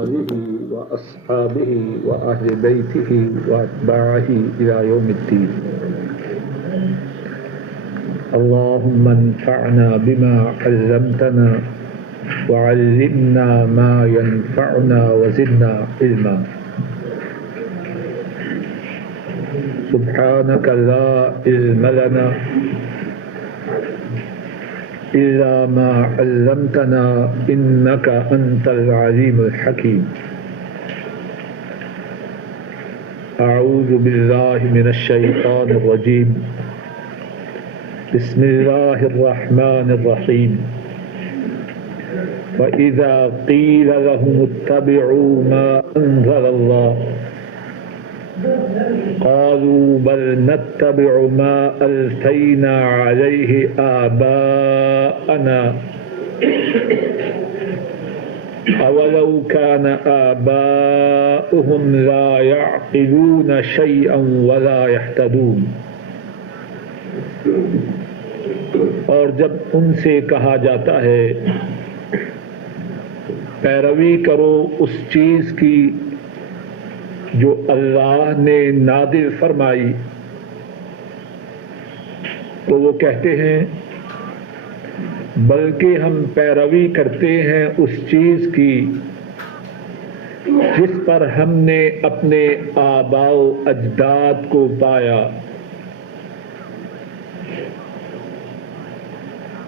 آله وأصحابه وأهل بيته وأتباعه إلى يوم الدين. اللهم انفعنا بما علمتنا وعلمنا ما ينفعنا وزدنا علما. سبحانك لا علم لنا إلا ما علمتنا إنك أنت العليم الحكيم. أعوذ بالله من الشيطان الرجيم. بسم الله الرحمن الرحيم. وإذا قيل لهم اتبعوا ما أنزل الله قالوا بل نتبع ما ألفينا عليه آباءنا أولو كان آباؤهم لا يعقلون شيئا ولا يهتدون. اور جب ان سے کہا جاتا ہے پیروی کرو اس چیز کی جو اللہ نے نازل فرمائی، تو وہ کہتے ہیں بلکہ ہم پیروی کرتے ہیں اس چیز کی جس پر ہم نے اپنے آباء و اجداد کو پایا.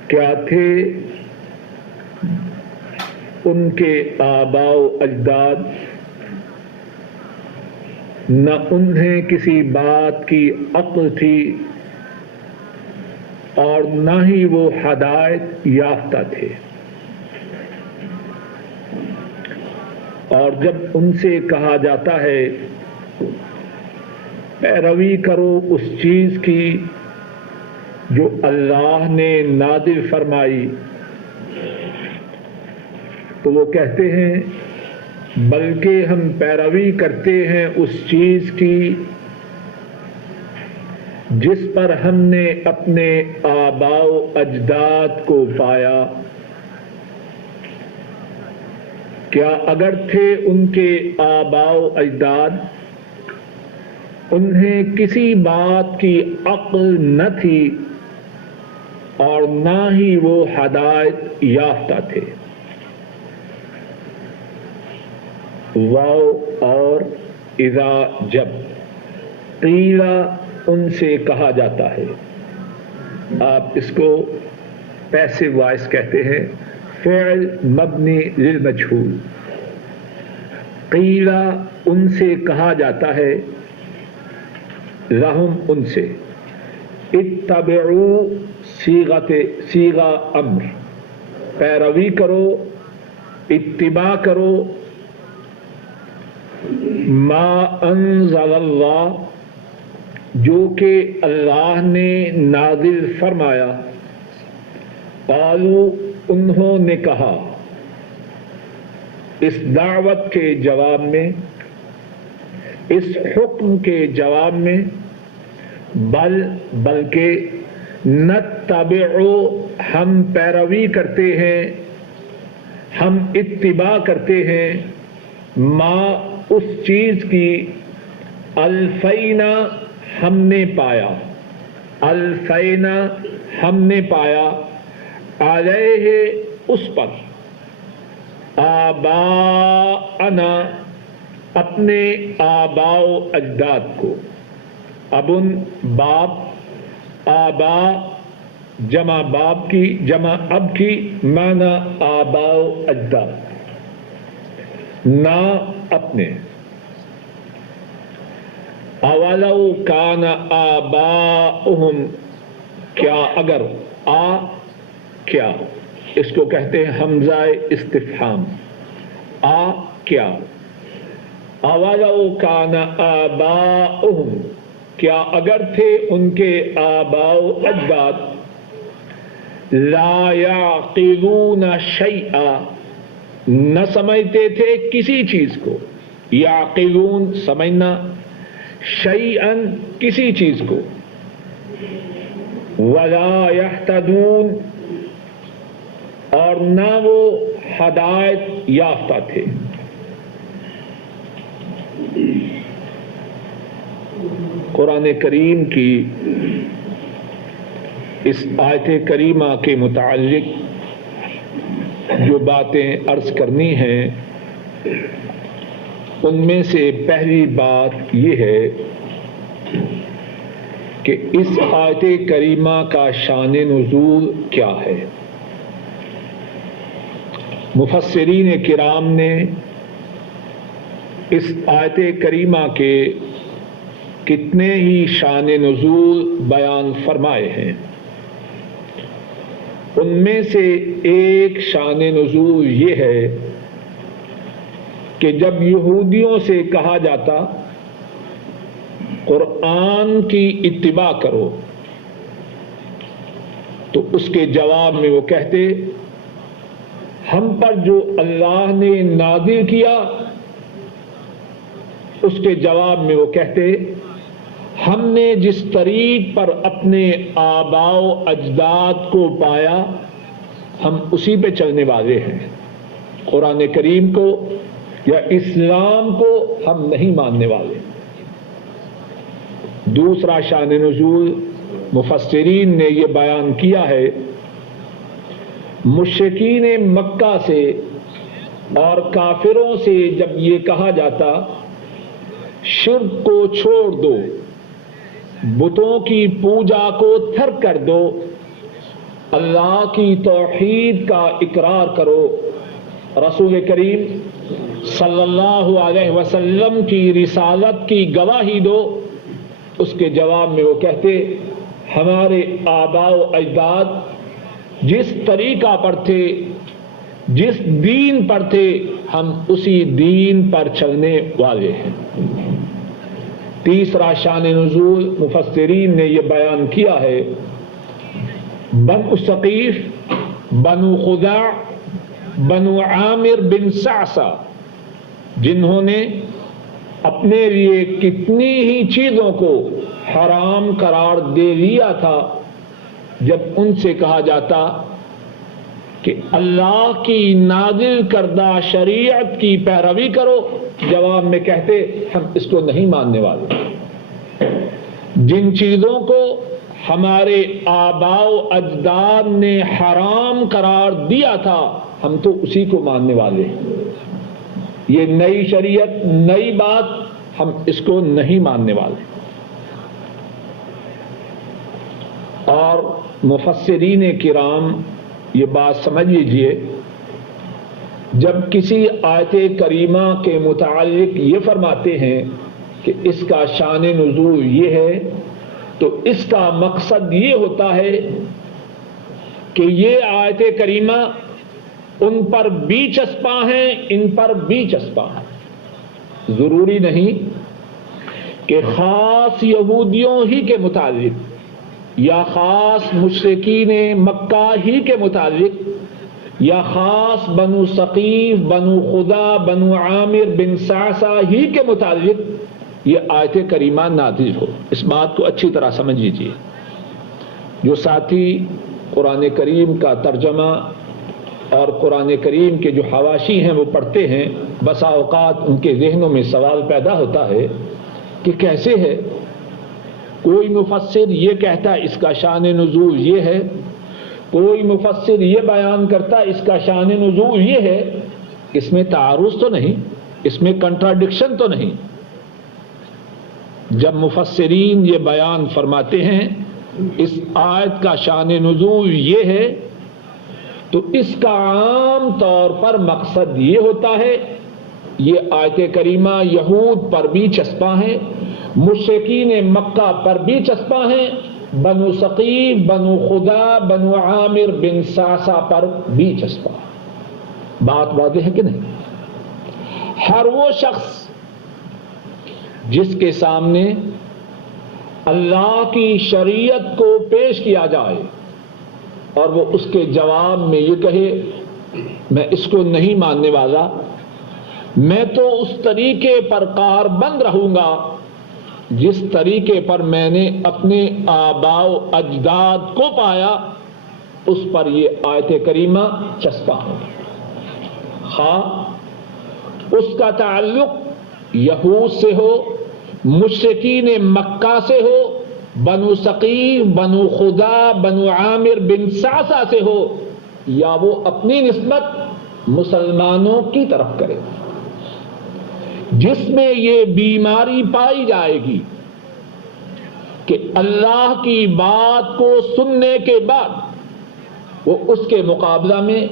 کیا تھے ان کے آباء و اجداد؟ نہ انہیں کسی بات کی عقل تھی اور نہ ہی وہ ہدایت یافتہ تھے. اور جب ان سے کہا جاتا ہے پیروی کرو اس چیز کی جو اللہ نے نازل فرمائی، تو وہ کہتے ہیں بلکہ ہم پیروی کرتے ہیں اس چیز کی جس پر ہم نے اپنے آباء و اجداد کو پایا. کیا اگر تھے ان کے آباء و اجداد انہیں کسی بات کی عقل نہ تھی اور نہ ہی وہ ہدایت یافتہ تھے. واو اور اذا جب قیلا ان سے کہا جاتا ہے، آپ اس کو پیسو وائس کہتے ہیں، فعل مبنی للمجہول. قیلا ان سے کہا جاتا ہے، لہم ان سے، اتبعوا صیغہ امر، پیروی کرو، اتباع کرو، ما انزل اللہ، جو کہ اللہ نے نازل فرمایا. قالوا انہوں نے کہا، اس دعوت کے جواب میں، اس حکم کے جواب میں، بلکہ نتبعو ہم پیروی کرتے ہیں، ہم اتباع کرتے ہیں، ما اس چیز کی الفینا ہم نے پایا، الفینا ہم نے پایا، علیہ اس پر، آباءنا اپنے آباء و اجداد کو. ابن باپ، آبا جمع باپ کی جمع اب کی معنی آباء و اجداد، نہ اپنے. اولو کان آباؤہم، کیا اگر، کیا اس کو کہتے ہیں حمزہ استفہام، کیا. اولو کان آباؤہم، کیا اگر تھے ان کے آباء و اجداد، لا یعقلون شیئا، نہ سمجھتے تھے کسی چیز کو، یعقلون سمجھنا، شیئن کسی چیز کو، ولا یہتدون اور نہ وہ ہدایت یافتہ تھے. قرآن کریم کی اس آیت کریمہ کے متعلق جو باتیں عرض کرنی ہیں ان میں سے پہلی بات یہ ہے کہ اس آیت کریمہ کا شان نزول کیا ہے۔ مفسرین کرام نے اس آیت کریمہ کے کتنے ہی شان نزول بیان فرمائے ہیں۔ ان میں سے ایک شان نزول یہ ہے کہ جب یہودیوں سے کہا جاتا قرآن کی اتباع کرو تو اس کے جواب میں وہ کہتے ہم پر جو اللہ نے نازل کیا اس کے جواب میں وہ کہتے ہم نے جس طریق پر اپنے آباء و اجداد کو پایا ہم اسی پہ چلنے والے ہیں، قرآن کریم کو یا اسلام کو ہم نہیں ماننے والے۔ دوسرا شان نزول مفسرین نے یہ بیان کیا ہے، مشرکین مکہ سے اور کافروں سے جب یہ کہا جاتا شرک کو چھوڑ دو، بتوں کی پوجا کو ترک کر دو، اللہ کی توحید کا اقرار کرو، رسول کریم صلی اللہ علیہ وسلم کی رسالت کی گواہی دو، اس کے جواب میں وہ کہتے ہمارے آباء و اجداد جس طریقہ پر تھے، جس دین پر تھے، ہم اسی دین پر چلنے والے ہیں۔ تیسرا شان نزول مفسرین نے یہ بیان کیا ہے، بنو ثقیف، بنو خزاع، بنو عامر بن صعصع جنہوں نے اپنے لیے کتنی ہی چیزوں کو حرام قرار دے لیا تھا، جب ان سے کہا جاتا کہ اللہ کی نازل کردہ شریعت کی پیروی کرو، جواب میں کہتے ہم اس کو نہیں ماننے والے۔ جن چیزوں کو ہمارے آباء و اجداد نے حرام قرار دیا تھا ہم تو اسی کو ماننے والے ہیں، یہ نئی شریعت، نئی بات، ہم اس کو نہیں ماننے والے۔ اور مفسرین کرام یہ بات سمجھ لیجئے، جب کسی آیت کریمہ کے متعلق یہ فرماتے ہیں کہ اس کا شان نزول یہ ہے تو اس کا مقصد یہ ہوتا ہے کہ یہ آیت کریمہ ان پر بھی چسپاں ہیں، ان پر بھی چسپاں ہیں۔ ضروری نہیں کہ خاص یہودیوں ہی کے متعلق یا خاص مشرکین مکہ ہی کے متعلق یا خاص بنو ثقیف، بنو خزاع، بنو عامر بن صعصع ہی کے متعلق یہ آیت کریمہ نازل ہو۔ اس بات کو اچھی طرح سمجھ لیجیے۔ جو ساتھی قرآن کریم کا ترجمہ اور قرآن کریم کے جو حواشی ہیں وہ پڑھتے ہیں، بسا اوقات ان کے ذہنوں میں سوال پیدا ہوتا ہے کہ کیسے ہے، کوئی مفسر یہ کہتا اس کا شان نزول یہ ہے، کوئی مفسر یہ بیان کرتا اس کا شان نزول یہ ہے، اس میں تعارض تو نہیں، اس میں کنٹراڈکشن تو نہیں۔ جب مفسرین یہ بیان فرماتے ہیں اس آیت کا شان نزول یہ ہے تو اس کا عام طور پر مقصد یہ ہوتا ہے یہ آیت کریمہ یہود پر بھی چسپاں ہے، مشرکین مکہ پر بھی چسپاں ہیں، بنو ثقیف، بنو خزاع، بنو عامر بن صعصع پر بھی چسپاں۔ بات واضح ہے کہ نہیں؟ ہر وہ شخص جس کے سامنے اللہ کی شریعت کو پیش کیا جائے اور وہ اس کے جواب میں یہ کہے میں اس کو نہیں ماننے والا، میں تو اس طریقے پر کاربند رہوں گا جس طریقے پر میں نے اپنے آباء و اجداد کو پایا، اس پر یہ آیت کریمہ چسپاں ہوگی، خواہ اس کا تعلق یہود سے ہو، مشرکین مکہ سے ہو، بنو ثقیف، بنو خدا، بنو عامر بن سعسع سے ہو، یا وہ اپنی نسبت مسلمانوں کی طرف کرے، جس میں یہ بیماری پائی جائے گی کہ اللہ کی بات کو سننے کے بعد وہ اس کے مقابلہ میں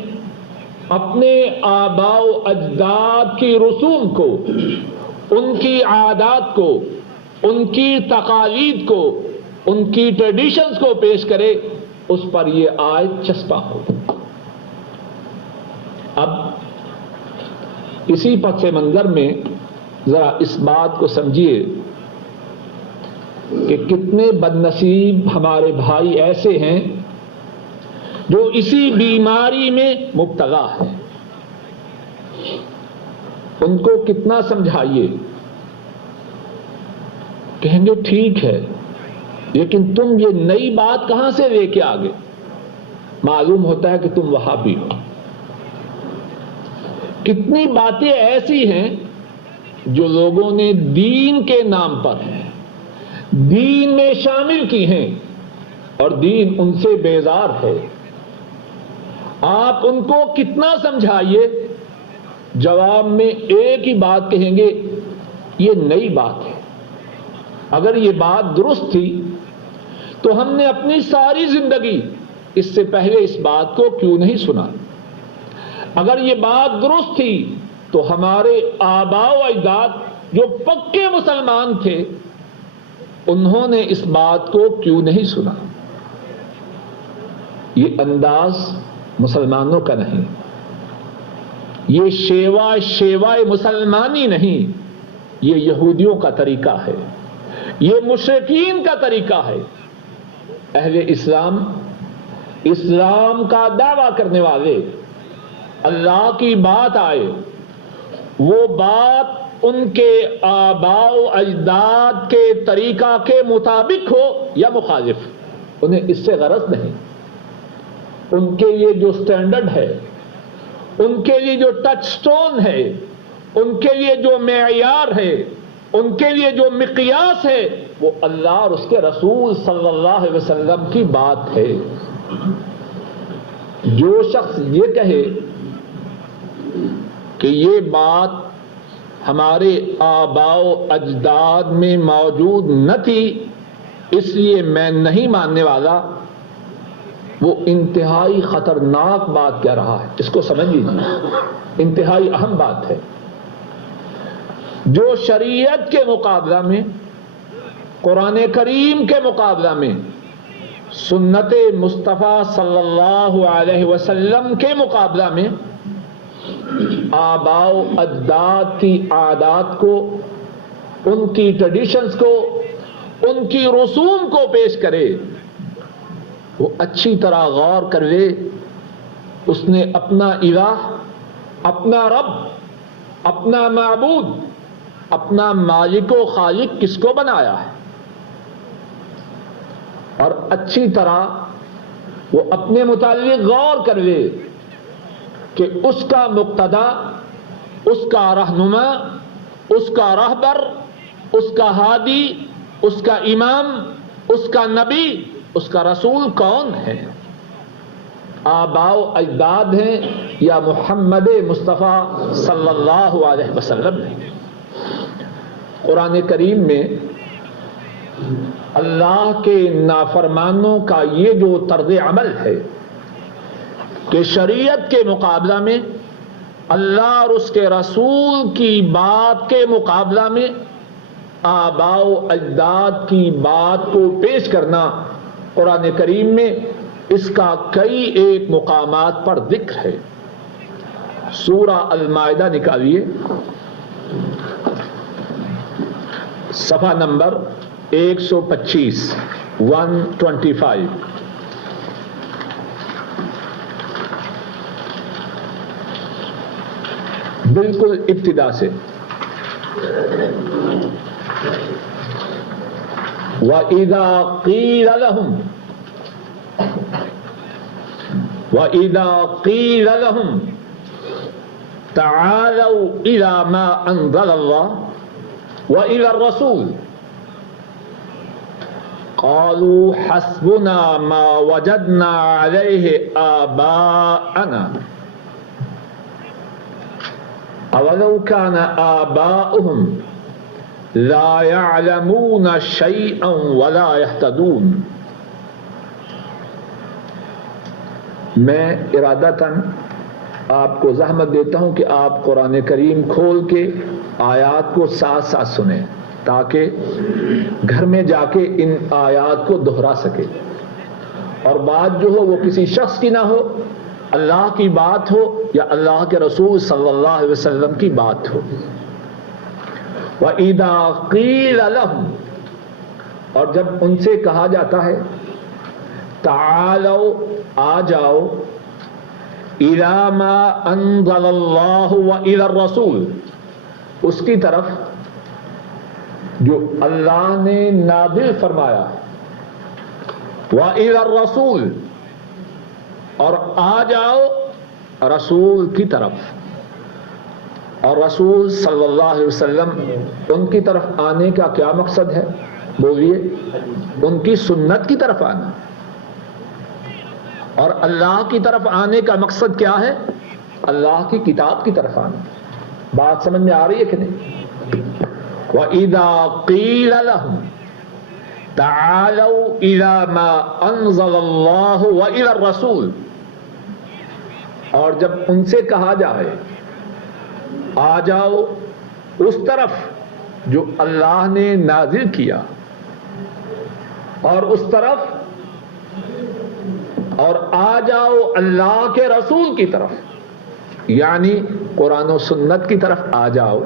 اپنے آباء و اجداد کی رسوم کو، ان کی عادات کو، ان کی تقالید کو، ان کی ٹریڈیشنز کو پیش کرے، اس پر یہ آیت چسپاں ہو۔ اب اسی پس منظر میں ذرا اس بات کو سمجھیے کہ کتنے بد نصیب ہمارے بھائی ایسے ہیں جو اسی بیماری میں مبتلا ہے۔ ان کو کتنا سمجھائیے، کہیں گے ٹھیک ہے لیکن تم یہ نئی بات کہاں سے لے کے آگے؟ معلوم ہوتا ہے کہ تم وہابی ہو۔ کتنی باتیں ایسی ہیں جو لوگوں نے دین کے نام پر دین میں شامل کی ہیں اور دین ان سے بیزار ہے۔ آپ ان کو کتنا سمجھائیے، جواب میں ایک ہی بات کہیں گے، یہ نئی بات ہے۔ اگر یہ بات درست تھی تو ہم نے اپنی ساری زندگی اس سے پہلے اس بات کو کیوں نہیں سنا؟ اگر یہ بات درست تھی تو ہمارے آباء و اجداد جو پکے مسلمان تھے انہوں نے اس بات کو کیوں نہیں سنا؟ یہ انداز مسلمانوں کا نہیں، یہ شیوائے مسلمانی نہیں، یہ یہودیوں کا طریقہ ہے، یہ مشرکین کا طریقہ ہے۔ اہل اسلام کا دعویٰ کرنے والے اللہ کی بات آئے، وہ بات ان کے آباء و اجداد کے طریقہ کے مطابق ہو یا مخالف، انہیں اس سے غرض نہیں۔ ان کے لیے جو سٹینڈرڈ ہے، ان کے لیے جو ٹچ سٹون ہے، ان کے لیے جو معیار ہے، ان کے لیے جو مقیاس ہے، وہ اللہ اور اس کے رسول صلی اللہ علیہ وسلم کی بات ہے۔ جو شخص یہ کہے کہ یہ بات ہمارے آباء و اجداد میں موجود نہ تھی اس لیے میں نہیں ماننے والا، وہ انتہائی خطرناک بات کہہ رہا ہے۔ اس کو سمجھ لیجیے، انتہائی اہم بات ہے۔ جو شریعت کے مقابلہ میں، قرآن کریم کے مقابلہ میں، سنت مصطفیٰ صلی اللہ علیہ وسلم کے مقابلہ میں آباء و اجداد کی عادات کو، ان کی ٹریڈیشنز کو، ان کی رسوم کو پیش کرے، وہ اچھی طرح غور کر لے اس نے اپنا الہ، اپنا رب، اپنا معبود، اپنا مالک و خالق کس کو بنایا ہے، اور اچھی طرح وہ اپنے متعلق غور کر لے کہ اس کا مقتدا، اس کا رہنما، اس کا رہبر، اس کا ہادی، اس کا امام، اس کا نبی، اس کا رسول کون ہے؟ آباء و اجداد ہیں یا محمد مصطفیٰ صلی اللہ علیہ وسلم ہیں؟ قرآن کریم میں اللہ کے نافرمانوں کا یہ جو طرز عمل ہے کہ شریعت کے مقابلہ میں، اللہ اور اس کے رسول کی بات کے مقابلہ میں آباء و اجداد کی بات کو پیش کرنا، قرآن کریم میں اس کا کئی ایک مقامات پر ذکر ہے۔ سورہ المائدہ نکالیے، صفحہ نمبر 125، 125۔ بالکل ابتدا سے، وَإِذَا قِيلَ لَهُمْ تَعَالَوْا إِلَى مَا أَنزَلَ اللَّهُ وَإِلَى الرَّسُولِ قَالُوا حَسْبُنَا مَا وَجَدْنَا عَلَيْهِ آبَاءَنَا أَوَلَوْ كَانَ آبَاؤُهُمْ لَا يَعْلَمُونَ شَيْئًا وَلَا يَهْتَدُونَ. میں ارادتاً آپ کو زحمت دیتا ہوں کہ آپ قرآن کریم کھول کے آیات کو ساتھ ساتھ سنیں تاکہ گھر میں جا کے ان آیات کو دہرا سکے، اور بات جو ہو وہ کسی شخص کی نہ ہو، اللہ کی بات ہو یا اللہ کے رسول صلی اللہ علیہ وسلم کی بات ہو. وَإِذَا قِيلَ لَهُمْ، اور جب ان سے کہا جاتا ہے تعالوا، آ جاؤ، اِلَى مَا أَنزَلَ اللَّهُ وَإِلَى الرَّسُولِ، اس کی طرف جو اللہ نے نازل فرمایا، وَإِلَى الرَّسُولِ، اور آ جاؤ رسول کی طرف. اور رسول صلی اللہ علیہ وسلم ان کی طرف آنے کا کیا مقصد ہے؟ بولیے. ان کی سنت کی طرف آنا. اور اللہ کی طرف آنے کا مقصد کیا ہے؟ اللہ کی کتاب کی طرف آنا. بات سمجھ میں آ رہی ہے کہ نہیں؟ وَإِذَا قِيلَ لَهُمْ تَعَالَوْا إِلَى مَا أَنزَلَ اللَّهُ وَإِلَى الرَّسُولِ، اور جب ان سے کہا جائے آ جاؤ اس طرف جو اللہ نے نازل کیا، اور اس طرف، اور آ جاؤ اللہ کے رسول کی طرف، یعنی قرآن و سنت کی طرف آ جاؤ.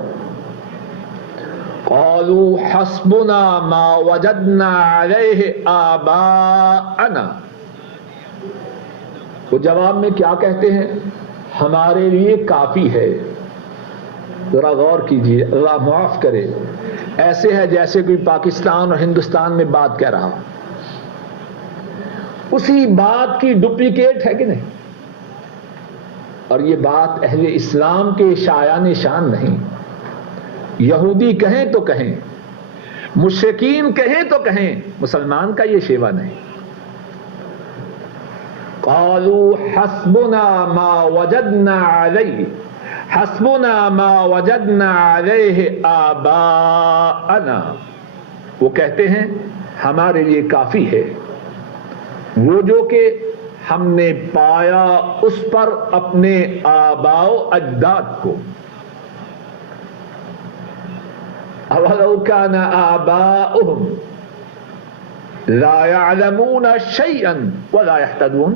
قالوا حسبنا ما وجدنا علیہ آباءنا، وہ جواب میں کیا کہتے ہیں؟ ہمارے لیے کافی ہے. ذرا غور کیجیے، اللہ معاف کرے، ایسے ہے جیسے کوئی پاکستان اور ہندوستان میں بات کہہ رہا، اسی بات کی ڈپلیکیٹ ہے کہ نہیں؟ اور یہ بات اہل اسلام کے شایان شان نہیں. یہودی کہیں تو کہیں، مشرکین کہیں تو کہیں، مسلمان کا یہ شیوا نہیں. قالوا حسبنا ما وجدنا علیہ، حسبنا ما وجدنا علیہ آباءنا، وہ کہتے ہیں ہمارے لیے کافی ہے وہ جو کہ ہم نے پایا اس پر اپنے آباء و اجداد کو. اولو کان آباؤہم لا يعلمون شیئا ولا يهتدون،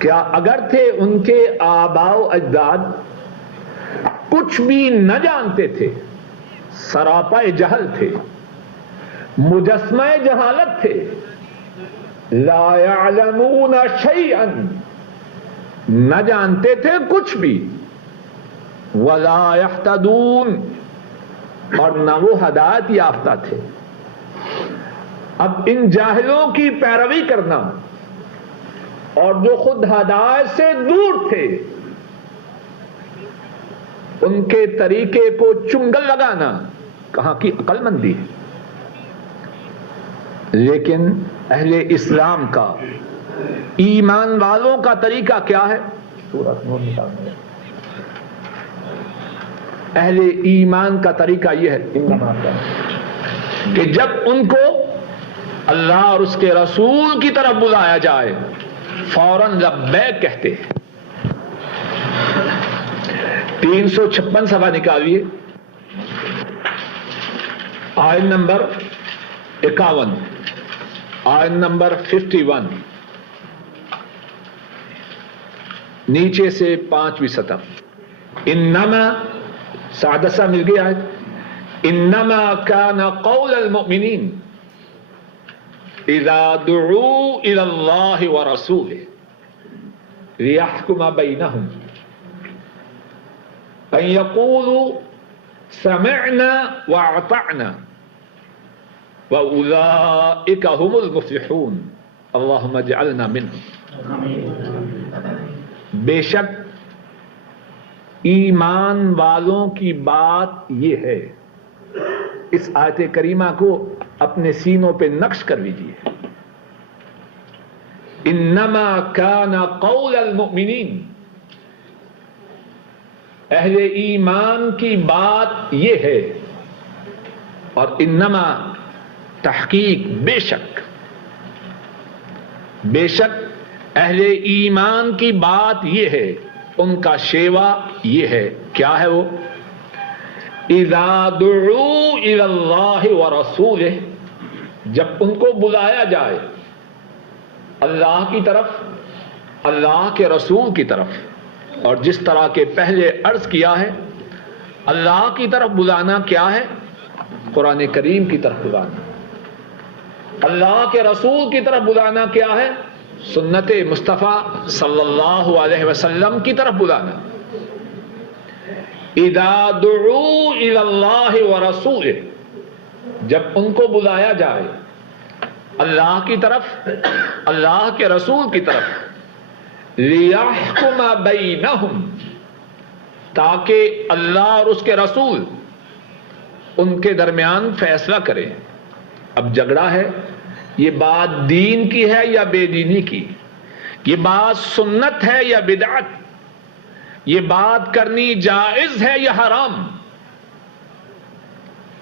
کیا اگر تھے ان کے آباء و اجداد کچھ بھی نہ جانتے تھے، سراپا جہل تھے، مجسمہ جہالت تھے، لا يعلمون شیئا، نہ جانتے تھے کچھ بھی، ولا يهتدون، اور نہ وہ ہدایت یافتہ تھے. اب ان جاہلوں کی پیروی کرنا اور جو خود ہدایت سے دور تھے ان کے طریقے کو چنگل لگانا کہاں کی عقل مندی ہے؟ لیکن اہل اسلام کا، ایمان والوں کا طریقہ کیا ہے؟ اہل ایمان کا طریقہ یہ ہے کہ جب ان کو اللہ اور اس کے رسول کی طرف بلایا جائے فوراً لبیک کہتے ہیں. 356 صفحہ نکالیے، آیت نمبر 51، آیت نمبر 51، نیچے سے 5ویں سطر. انما، سادسہ مل گیا ہے، انما کان قول المؤمنین اذا دعوا الى اللہ ورسولہ لیحکم بینہم ان یقولوا سمعنا واطعنا واولئک هم المفلحون اللہم اجعلنا منہم. بے شک ایمان والوں کی بات یہ ہے اس آیت کریمہ کو اپنے سینوں پہ نقش کر لیجیے. انما کان قول المؤمنین، اہل ایمان کی بات یہ ہے. اور انما تحقیق بے شک اہل ایمان کی بات یہ ہے، ان کا شیوا یہ ہے. کیا ہے وہ؟ اذا دعوا الی اللہ ورسولہ، جب ان کو بلایا جائے اللہ کی طرف، اللہ کے رسول کی طرف. اور جس طرح کے پہلے عرض کیا ہے، اللہ کی طرف بلانا کیا ہے؟ قرآن کریم کی طرف بلانا. اللہ کے رسول کی طرف بلانا کیا ہے؟ سنت مصطفیٰ صلی اللہ علیہ وسلم کی طرف بلانا. اذا دعوا الی اللہ ورسولہ، جب ان کو بلایا جائے اللہ کی طرف، اللہ کے رسول کی طرف، لیحکم بینہم، تاکہ اللہ اور اس کے رسول ان کے درمیان فیصلہ کرے. اب جھگڑا ہے، یہ بات دین کی ہے یا بے دینی کی؟ یہ بات سنت ہے یا بدعت؟ یہ بات کرنی جائز ہے یا حرام؟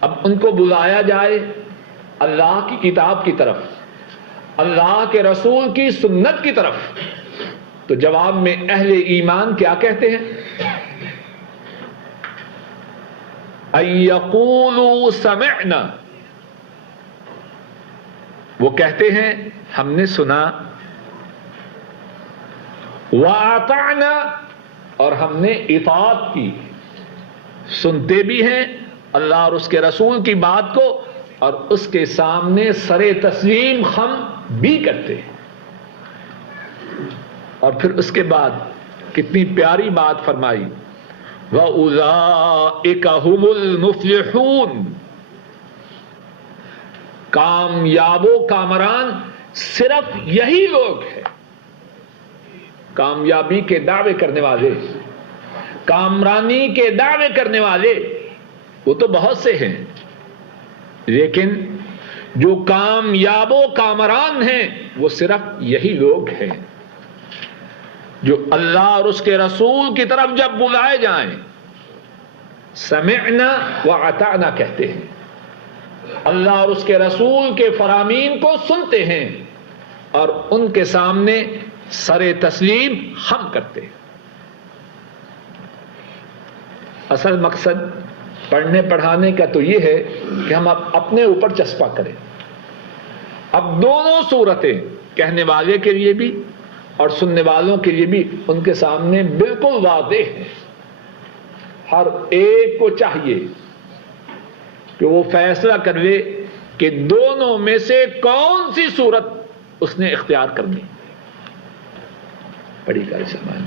اب ان کو بلایا جائے اللہ کی کتاب کی طرف، اللہ کے رسول کی سنت کی طرف، تو جواب میں اہل ایمان کیا کہتے ہیں؟ ان یقولوا سمعنا، وہ کہتے ہیں ہم نے سنا. واطعنا، اور ہم نے اطاعت کی. سنتے بھی ہیں اللہ اور اس کے رسول کی بات کو، اور اس کے سامنے سر تسلیم خم بھی کرتے ہیں. اور پھر اس کے بعد کتنی پیاری بات فرمائی، وَأُولَئِكَ هُمُ الْمُفْلِحُونَ، کامیاب و کامران صرف یہی لوگ ہیں. کامیابی کے دعوے کرنے والے، کامرانی کے دعوے کرنے والے وہ تو بہت سے ہیں، لیکن جو کامیاب و کامران ہیں وہ صرف یہی لوگ ہیں جو اللہ اور اس کے رسول کی طرف جب بلائے جائیں سمعنا واطعنا کہتے ہیں، اللہ اور اس کے رسول کے فرامین کو سنتے ہیں اور ان کے سامنے سر تسلیم خم کرتے ہیں. اصل مقصد پڑھنے پڑھانے کا تو یہ ہے کہ ہم اپنے اوپر چسپا کریں. اب دونوں صورتیں کہنے والے کے لیے بھی اور سننے والوں کے لیے بھی ان کے سامنے بالکل واضح ہیں. ہر ایک کو چاہیے کہ وہ فیصلہ کر لے کہ دونوں میں سے کون سی صورت اس نے اختیار کرنی. پڑھی کر سمجھ.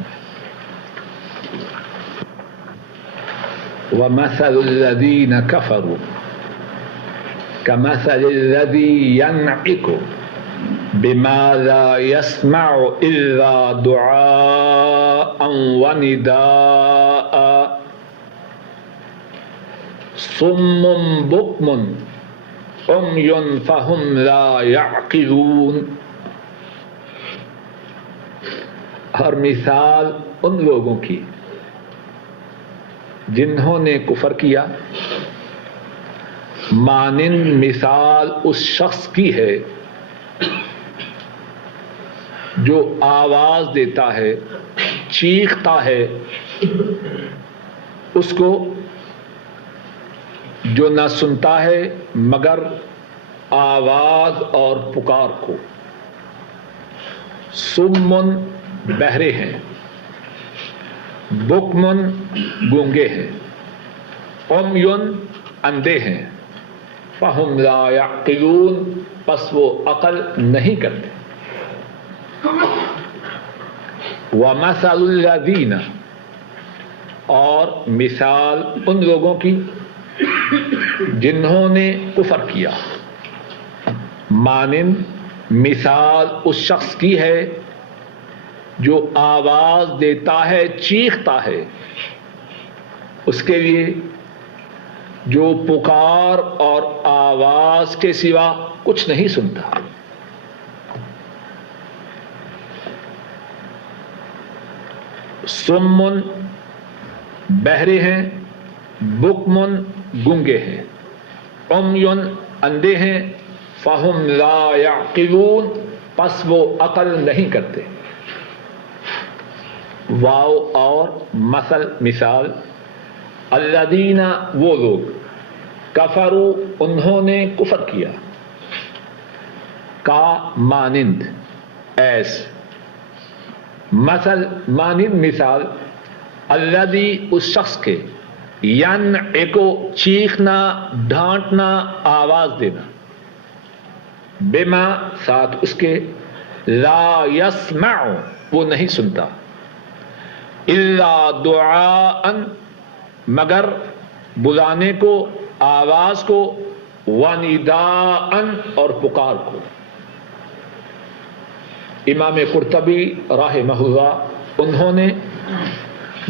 وَمَثَلُ الَّذِينَ كَفَرُوا كَمَثَلِ الَّذِي يَنْعِقُ بِمَا لَا يَسْمَعُ إِلَّا دُعَاءً وَنِدَاءً صُمٌّ بُكْمٌ عُمْيٌ فَهُمْ لَا يَعْقِلُونَ. اور مثال ان لوگوں کی جنہوں نے کفر کیا، مانند مثال اس شخص کی ہے جو آواز دیتا ہے، چیختا ہے اس کو جو نہ سنتا ہے مگر آواز اور پکار کو. سمن بہرے ہیں، بکمن گونگے ہیں، عمیٌ اندھے ہیں، فہم لا یعقلون پس وہ عقل نہیں کرتے. وَمَثَلُ الَّذِينَ اور مثال ان لوگوں کی جنہوں نے کفر کیا، مانند مثال اس شخص کی ہے جو آواز دیتا ہے، چیختا ہے، اس کے لیے جو پکار اور آواز کے سوا کچھ نہیں سنتا. سمن بہرے ہیں، بکمن گونگے ہیں، عمیٌ اندھے ہیں، فہم لا یعقلون پس وہ عقل نہیں کرتے. واو اور مثال الذین وہ لوگ کفروا انہوں نے کفر کیا، کا مانند ایس، مثل مانند مثال، الذی اس شخص کے، ینعق چیخنا ڈھانٹنا آواز دینا، بما ساتھ اس کے، لا یسمع وہ نہیں سنتا، الا دعاء مگر بلانے کو، آواز کو، ونداء اور پکار کو. امام قرطبی رحمہ اللہ انہوں نے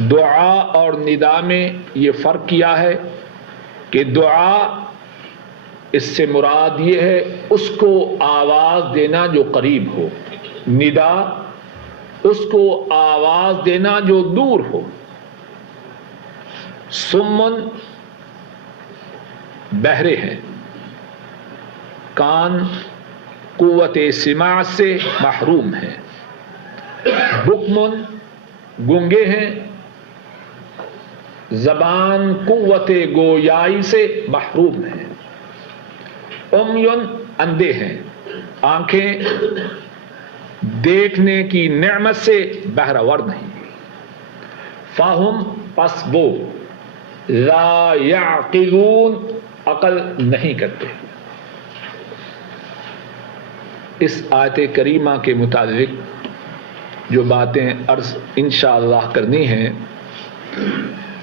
دعا اور ندا میں یہ فرق کیا ہے کہ دعا اس سے مراد یہ ہے اس کو آواز دینا جو قریب ہو، ندا اس کو آواز دینا جو دور ہو. سمن بہرے ہیں، کان قوت سماع سے محروم ہیں، بکمن گونگے ہیں، زبان قوت گویائی سے محروم ہیں، عمیٌ اندھے ہیں، آنکھیں دیکھنے کی نعمت سے بہرہ نہیں. فاہم پس وہ، لا یعقلون عقل نہیں کرتے. اس آیت کریمہ کے متعلق جو باتیں عرض انشاءاللہ کرنی ہیں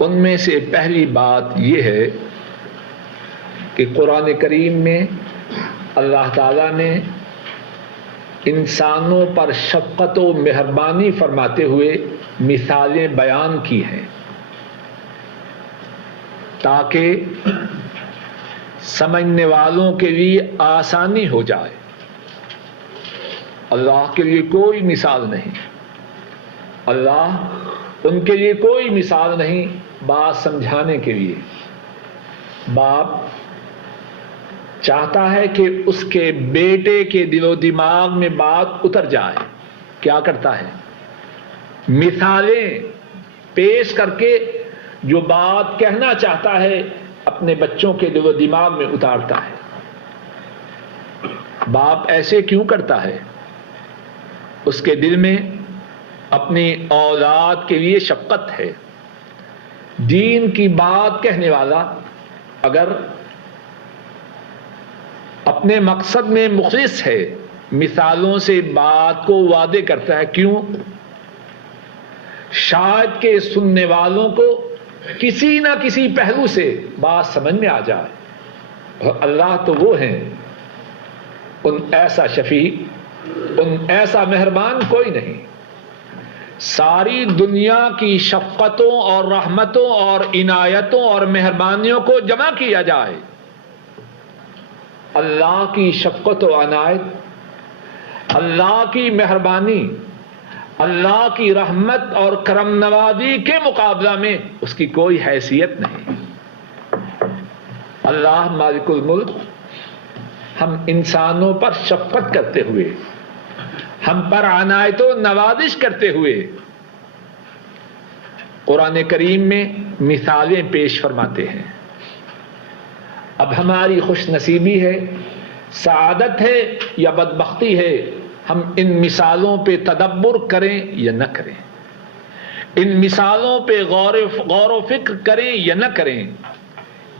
ان میں سے پہلی بات یہ ہے کہ قرآن کریم میں اللہ تعالیٰ نے انسانوں پر شفقت و مہربانی فرماتے ہوئے مثالیں بیان کی ہیں تاکہ سمجھنے والوں کے لیے آسانی ہو جائے. اللہ کے لیے کوئی مثال نہیں، اللہ ان کے لیے کوئی مثال نہیں. بات سمجھانے کے لیے باپ چاہتا ہے کہ اس کے بیٹے کے دل و دماغ میں بات اتر جائے، کیا کرتا ہے؟ مثالیں پیش کر کے جو بات کہنا چاہتا ہے اپنے بچوں کے دل و دماغ میں اتارتا ہے. باپ ایسے کیوں کرتا ہے؟ اس کے دل میں اپنی اولاد کے لیے شفقت ہے. دین کی بات کہنے والا اگر اپنے مقصد میں مخلص ہے مثالوں سے بات کو واضح کرتا ہے. کیوں؟ شاید کہ سننے والوں کو کسی نہ کسی پہلو سے بات سمجھ میں آ جائے. اور اللہ تو وہ ہیں ان ایسا شفیع، ان ایسا مہربان کوئی نہیں. ساری دنیا کی شفقتوں اور رحمتوں اور عنایتوں اور مہربانیوں کو جمع کیا جائے، اللہ کی شفقت و عنایت، اللہ کی مہربانی، اللہ کی رحمت اور کرم نوازی کے مقابلہ میں اس کی کوئی حیثیت نہیں. اللہ مالک الملک ہم انسانوں پر شفقت کرتے ہوئے، ہم پر عنایت و نوازش کرتے ہوئے قرآن کریم میں مثالیں پیش فرماتے ہیں. اب ہماری خوش نصیبی ہے، سعادت ہے یا بدبختی ہے، ہم ان مثالوں پہ تدبر کریں یا نہ کریں، ان مثالوں پہ غور و فکر کریں یا نہ کریں،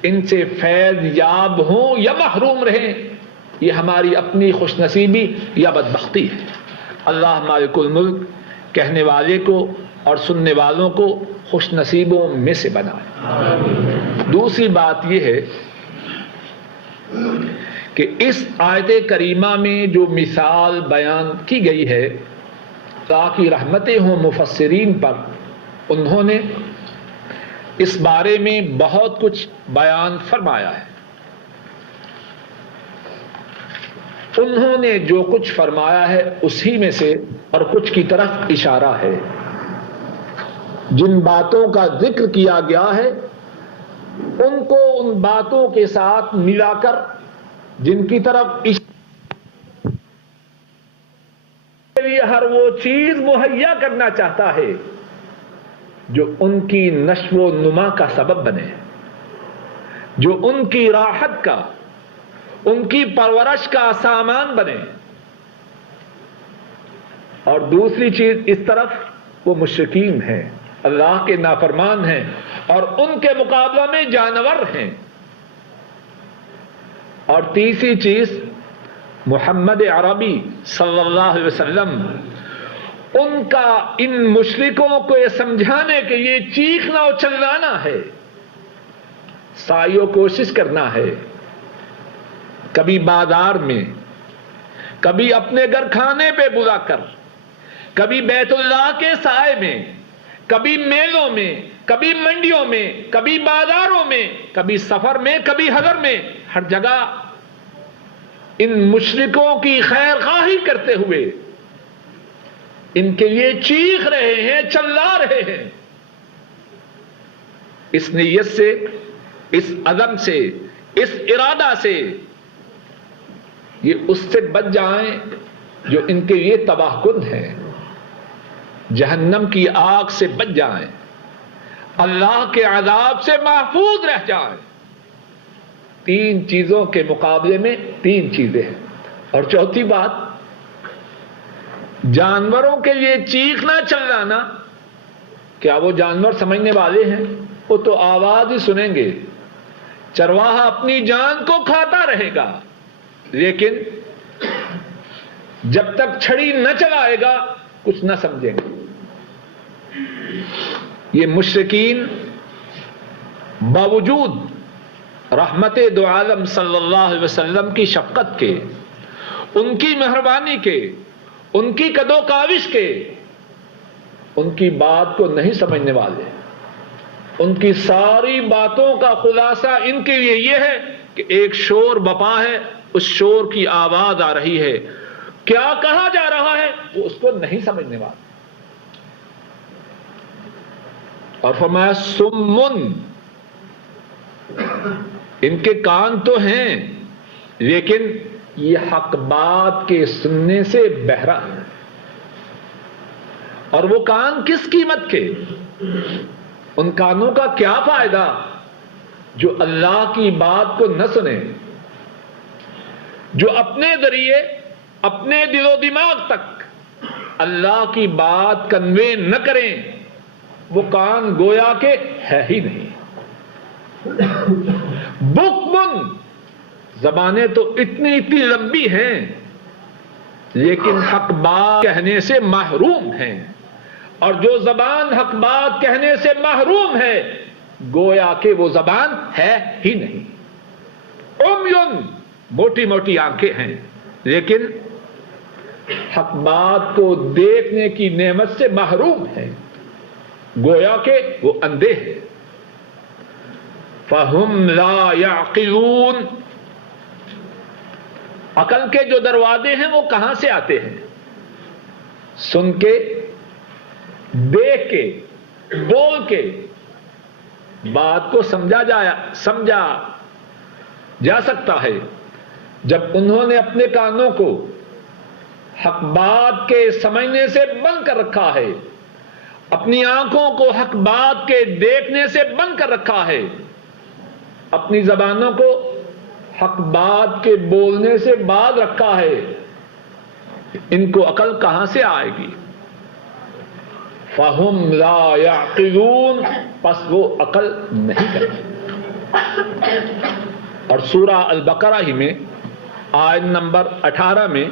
ان سے فیض یاب ہوں یا محروم رہیں، یہ ہماری اپنی خوش نصیبی یا بدبختی ہے. اللہ مالک الملک کہنے والے کو اور سننے والوں کو خوش نصیبوں میں سے بنائے. دوسری بات یہ ہے کہ اس آیت کریمہ میں جو مثال بیان کی گئی ہے تاکہ رحمتیں ہوں مفسرین پر، انہوں نے اس بارے میں بہت کچھ بیان فرمایا ہے. انہوں نے جو کچھ فرمایا ہے اسی میں سے اور کچھ کی طرف اشارہ ہے. جن باتوں کا ذکر کیا گیا ہے ان کو ان باتوں کے ساتھ ملا کر جن کی طرف ہر وہ چیز مہیا کرنا چاہتا ہے جو ان کی نشو و نما کا سبب بنے، جو ان کی راحت کا، ان کی پرورش کا سامان بنے. اور دوسری چیز اس طرف وہ مشرکین ہیں، اللہ کے نافرمان ہیں اور ان کے مقابلہ میں جانور ہیں. اور تیسری چیز محمد عربی صلی اللہ علیہ وسلم ان کا ان مشرکوں کو یہ سمجھانے کہ یہ چیخنا اور چلانا ہے، سعی و کوشش کرنا ہے، کبھی بازار میں، کبھی اپنے گھر کھانے پہ بلا کر، کبھی بیت اللہ کے سائے میں، کبھی میلوں میں، کبھی منڈیوں میں، کبھی بازاروں میں، کبھی سفر میں، کبھی حضر میں، ہر جگہ ان مشرکوں کی خیر خواہی کرتے ہوئے ان کے لیے چیخ رہے ہیں، چلا رہے ہیں. اس نیت سے، اس عزم سے، اس ارادہ سے یہ اس سے بچ جائیں جو ان کے لیے تباہ کن ہے، جہنم کی آگ سے بچ جائیں، اللہ کے عذاب سے محفوظ رہ جائیں. تین چیزوں کے مقابلے میں تین چیزیں ہیں. اور چوتھی بات، جانوروں کے لیے چیخنا چلانا، کیا وہ جانور سمجھنے والے ہیں؟ وہ تو آواز ہی سنیں گے. چرواہا اپنی جان کو کھاتا رہے گا لیکن جب تک چھڑی نہ چلائے گا کچھ نہ سمجھیں گے. یہ مشرکین باوجود رحمت دو عالم صلی اللہ علیہ وسلم کی شفقت کے، ان کی مہربانی کے، ان کی قد و کاوش کے، ان کی بات کو نہیں سمجھنے والے. ان کی ساری باتوں کا خلاصہ ان کے لیے یہ ہے کہ ایک شور بپا ہے، اس شور کی آواز آ رہی ہے، کیا کہا جا رہا ہے وہ اس کو نہیں سمجھنے والے. اور فرمایا سمن، ان کے کان تو ہیں لیکن یہ حق بات کے سننے سے بہرا ہے. اور وہ کان کس قیمت کے؟ ان کانوں کا کیا فائدہ جو اللہ کی بات کو نہ سنیں، جو اپنے ذریعے اپنے دل و دماغ تک اللہ کی بات کنوے نہ کریں. وہ کان گویا کہ ہے ہی نہیں. بکمن، زبانیں تو اتنی لمبی ہیں لیکن حق بات کہنے سے محروم ہیں. اور جو زبان حق بات کہنے سے محروم ہے گویا کہ وہ زبان ہے ہی نہیں. عمیٌ، موٹی موٹی آنکھیں ہیں لیکن حق بات کو دیکھنے کی نعمت سے محروم ہے، گویا کہ وہ اندھے ہیں. فَهُمْ لَا يَعْقِلُونَ، عقل کے جو دروازے ہیں وہ کہاں سے آتے ہیں؟ سن کے، دیکھ کے، بول کے بات کو سمجھا جا سکتا ہے. جب انہوں نے اپنے کانوں کو حق بات کے سمجھنے سے بند کر رکھا ہے، اپنی آنکھوں کو حق بات کے دیکھنے سے بند کر رکھا ہے، اپنی زبانوں کو حق بات کے بولنے سے باز رکھا ہے، ان کو عقل کہاں سے آئے گی؟ فَهُمْ لَا يَعْقِلُونَ، پس وہ عقل نہیں کرتے. اور سورہ البقرہ ہی میں آیت نمبر 18 میں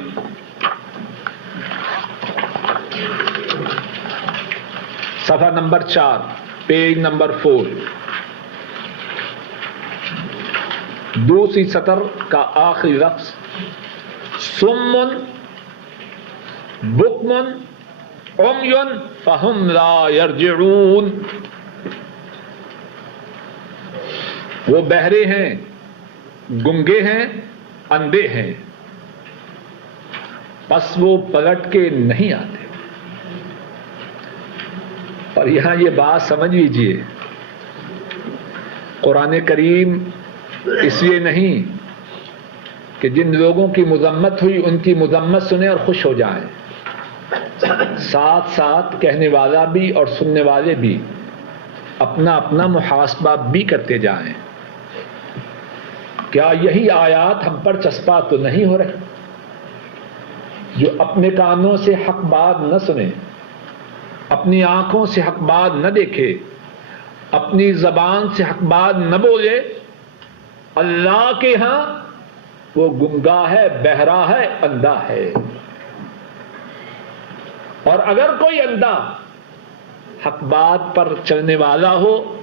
صفحہ نمبر 4 پیج نمبر 4 دوسری سطر کا آخری لفظ سمن بکمن عمیٌ فہم لا یرجعون. وہ بہرے ہیں، گنگے ہیں، اندھے ہیں، پس وہ پلٹ کے نہیں آتے۔ اور یہاں یہ بات سمجھ لیجیے، قرآن کریم اس لیے نہیں کہ جن لوگوں کی مذمت ہوئی ان کی مذمت سنیں اور خوش ہو جائیں، ساتھ ساتھ کہنے والا بھی اور سننے والے بھی اپنا اپنا محاسبہ بھی کرتے جائیں۔ کیا یہی آیات ہم پر چسپاں تو نہیں ہو رہے؟ جو اپنے کانوں سے حق بات نہ سنے، اپنی آنکھوں سے حق بات نہ دیکھے، اپنی زبان سے حق بات نہ بولے، اللہ کے ہاں وہ گنگا ہے، بہرا ہے، اندھا ہے۔ اور اگر کوئی اندھا حق بات پر چلنے والا ہو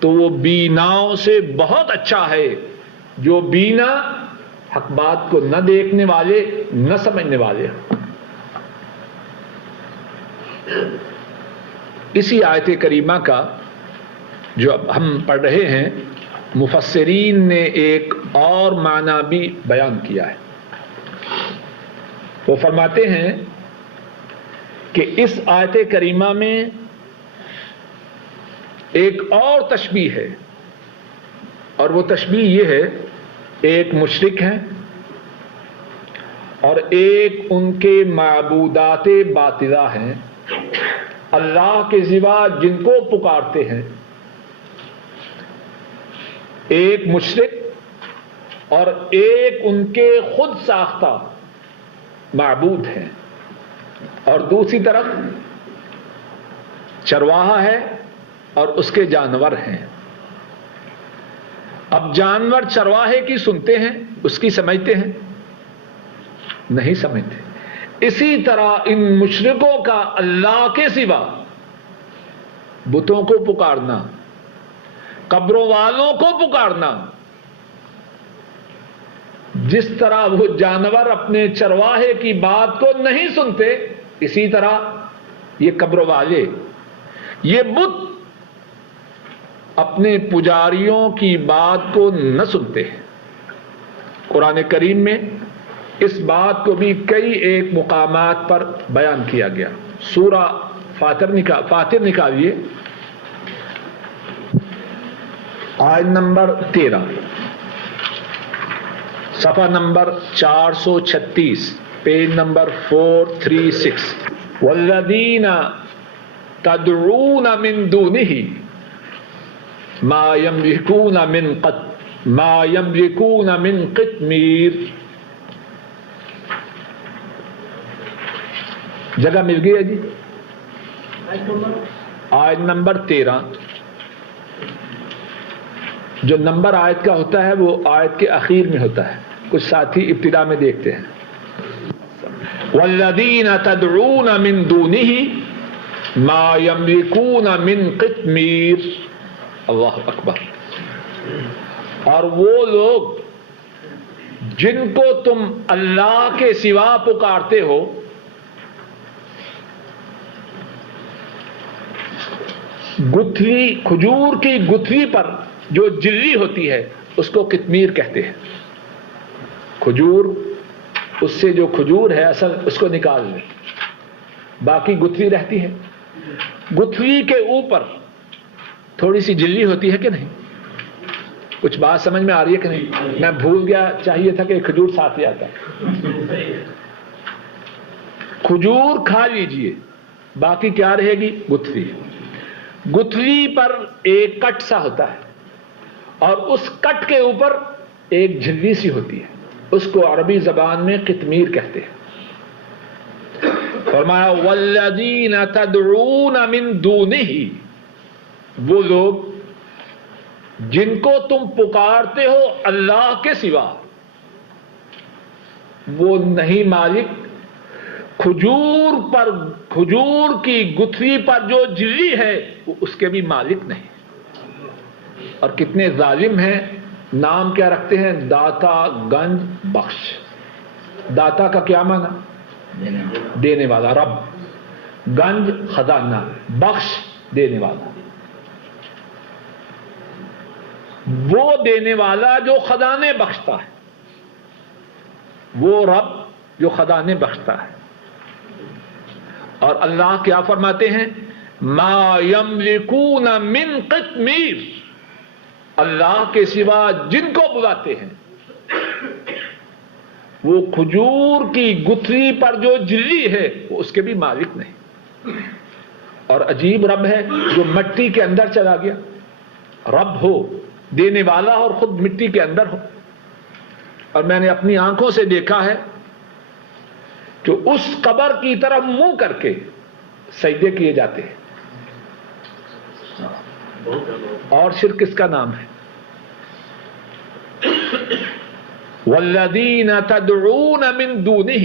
تو وہ بیناؤں سے بہت اچھا ہے، جو بینا حق بات کو نہ دیکھنے والے، نہ سمجھنے والے۔ اسی آیت کریمہ کا جو اب ہم پڑھ رہے ہیں، مفسرین نے ایک اور معنی بھی بیان کیا ہے۔ وہ فرماتے ہیں کہ اس آیت کریمہ میں ایک اور تشبیہ ہے، اور وہ تشبیہ یہ ہے، ایک مشرک ہے اور ایک ان کے معبودات باطلہ ہیں، اللہ کے سوا جن کو پکارتے ہیں۔ ایک مشرک اور ایک ان کے خود ساختہ معبود ہیں، اور دوسری طرف چرواہا ہے اور اس کے جانور ہیں۔ اب جانور چرواہے کی سنتے ہیں، اس کی سمجھتے ہیں؟ نہیں سمجھتے۔ اسی طرح ان مشرکوں کا اللہ کے سوا بتوں کو پکارنا، قبروں والوں کو پکارنا، جس طرح وہ جانور اپنے چرواہے کی بات کو نہیں سنتے، اسی طرح یہ قبر والے، یہ بت اپنے پجاریوں کی بات کو نہ سنتے ہیں۔ قرآن کریم میں اس بات کو بھی کئی ایک مقامات پر بیان کیا گیا۔ سورہ فاطر نکالیے، آیت نمبر 13، صفحہ نمبر 436، پیج نمبر 436۔ والذین تدعون من دونہ ما یملکون من قطمیر۔ جگہ مل گئی ہے جی؟ آیت نمبر 13۔ جو نمبر آیت کا ہوتا ہے وہ آیت کے اخیر میں ہوتا ہے، کچھ ساتھی ابتدا میں دیکھتے ہیں۔ والذین تدعون من دونہ ما یملکون من قطمیر۔ اللہ اکبر۔ اور وہ لوگ جن کو تم اللہ کے سوا پکارتے ہو، گتھلی، کھجور کی گتھلی پر جو جلی ہوتی ہے اس کو قطمیر کہتے ہیں۔ کھجور، اس سے جو کھجور ہے اصل اس کو نکال لیں، باقی گتھلی رہتی ہے۔ گتھلی کے اوپر تھوڑی سی جلی ہوتی ہے کہ نہیں؟ کچھ بات سمجھ میں آ رہی ہے کہ نہیں؟ میں بھول گیا، چاہیے تھا کہ کھجور ساتھ ہی آتا۔ کھجور کھا لیجئے، باقی کیا رہے گی؟ گتھلی۔ گتھلی پر ایک کٹ سا ہوتا ہے اور اس کٹ کے اوپر ایک جھلی سی ہوتی ہے، اس کو عربی زبان میں قطمیر کہتے ہیں۔ فرمایا والذین تدعون من دونہ، وہ لوگ جن کو تم پکارتے ہو اللہ کے سوا، وہ نہیں مالک کھجور پر، کھجور کی گتھلی پر جو جلی ہے وہ اس کے بھی مالک نہیں۔ اور کتنے ظالم ہیں، نام کیا رکھتے ہیں؟ داتا، گنج، بخش۔ داتا کا کیا معنی؟ دینے والا، رب۔ گنج خزانہ، بخش دینے والا۔ وہ دینے والا جو خزانے بخشتا ہے، وہ رب جو خزانے بخشتا ہے۔ اور اللہ کیا فرماتے ہیں؟ ما یملکون من قطمیر، اللہ کے سوا جن کو بلاتے ہیں وہ کھجور کی گٹھلی پر جو جلی ہے وہ اس کے بھی مالک نہیں۔ اور عجیب رب ہے جو مٹی کے اندر چلا گیا، رب ہو دینے والا اور خود مٹی کے اندر ہو۔ اور میں نے اپنی آنکھوں سے دیکھا ہے کہ اس قبر کی طرف منہ کر کے سجدے کیے جاتے ہیں۔ اور شرک اس کا نام ہے۔ والذین تدعون من دونہ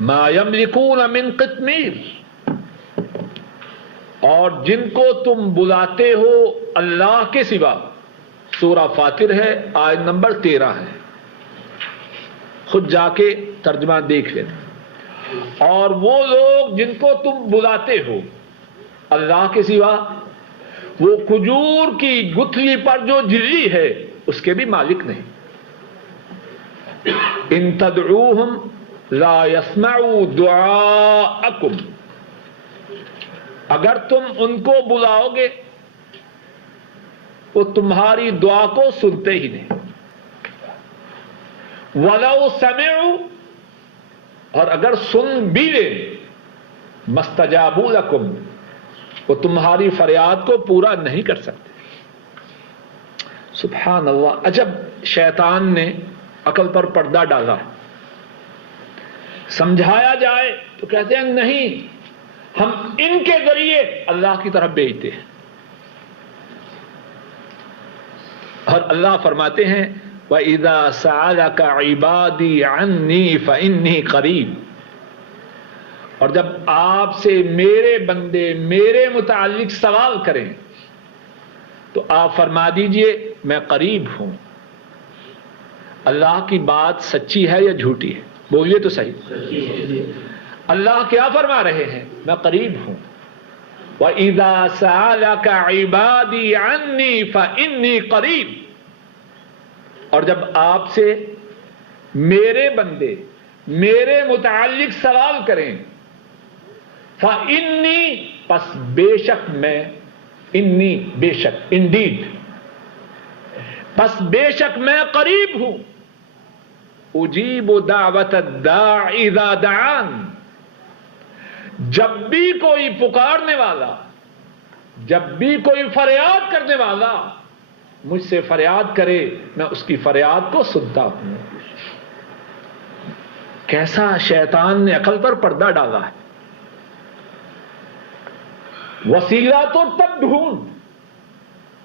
ما یملکون من قطمیر، اور جن کو تم بلاتے ہو اللہ کے سوا، سورہ فاطر ہے، آیت نمبر 13 ہے، خود جا کے ترجمہ دیکھ لینا۔ اور وہ لوگ جن کو تم بلاتے ہو اللہ کے سوا، وہ کھجور کی گٹھلی پر جو جلی ہے اس کے بھی مالک نہیں۔ ان تدعوہم لا يسمعوا دعاءکم، اگر تم ان کو بلاؤ گے وہ تمہاری دعا کو سنتے ہی نہیں۔ وَلَوْ سَمِعُوا، اور اگر سن بھی لیں، مَسْتَجَابُوا لَكُمْ، وہ تمہاری فریاد کو پورا نہیں کر سکتے۔ سبحان اللہ، عجب شیطان نے عقل پر پردہ ڈالا ہے۔ سمجھایا جائے تو کہتے ہیں نہیں، ہم ان کے ذریعے اللہ کی طرف بھیجتے ہیں۔ اور اللہ فرماتے ہیں وَإِذَا سَأَلَكَ عِبَادِي عَنِّي فَإِنِّي قَرِيبٌ، اور جب آپ سے میرے بندے میرے متعلق سوال کریں تو آپ فرما دیجئے میں قریب ہوں۔ اللہ کی بات سچی ہے یا جھوٹی ہے؟ بولیے تو صحیح۔ اللہ کیا فرما رہے ہیں؟ میں قریب ہوں۔ وَإِذَا سَأَلَكَ عِبَادِي عَنِّي فَإِنِّي قَرِيبٌ، اور جب آپ سے میرے بندے میرے متعلق سوال کریں، فَإِنِّي، پس بے شک میں، انی بے شک، انڈیڈ، پس بے شک میں قریب ہوں، اجیب دعوت الداع اذا دعان، جب بھی کوئی پکارنے والا، جب بھی کوئی فریاد کرنے والا مجھ سے فریاد کرے میں اس کی فریاد کو سنتا ہوں۔ کیسا شیطان نے عقل پر پردہ ڈالا ہے۔ وسیلہ تو تب ڈھونڈ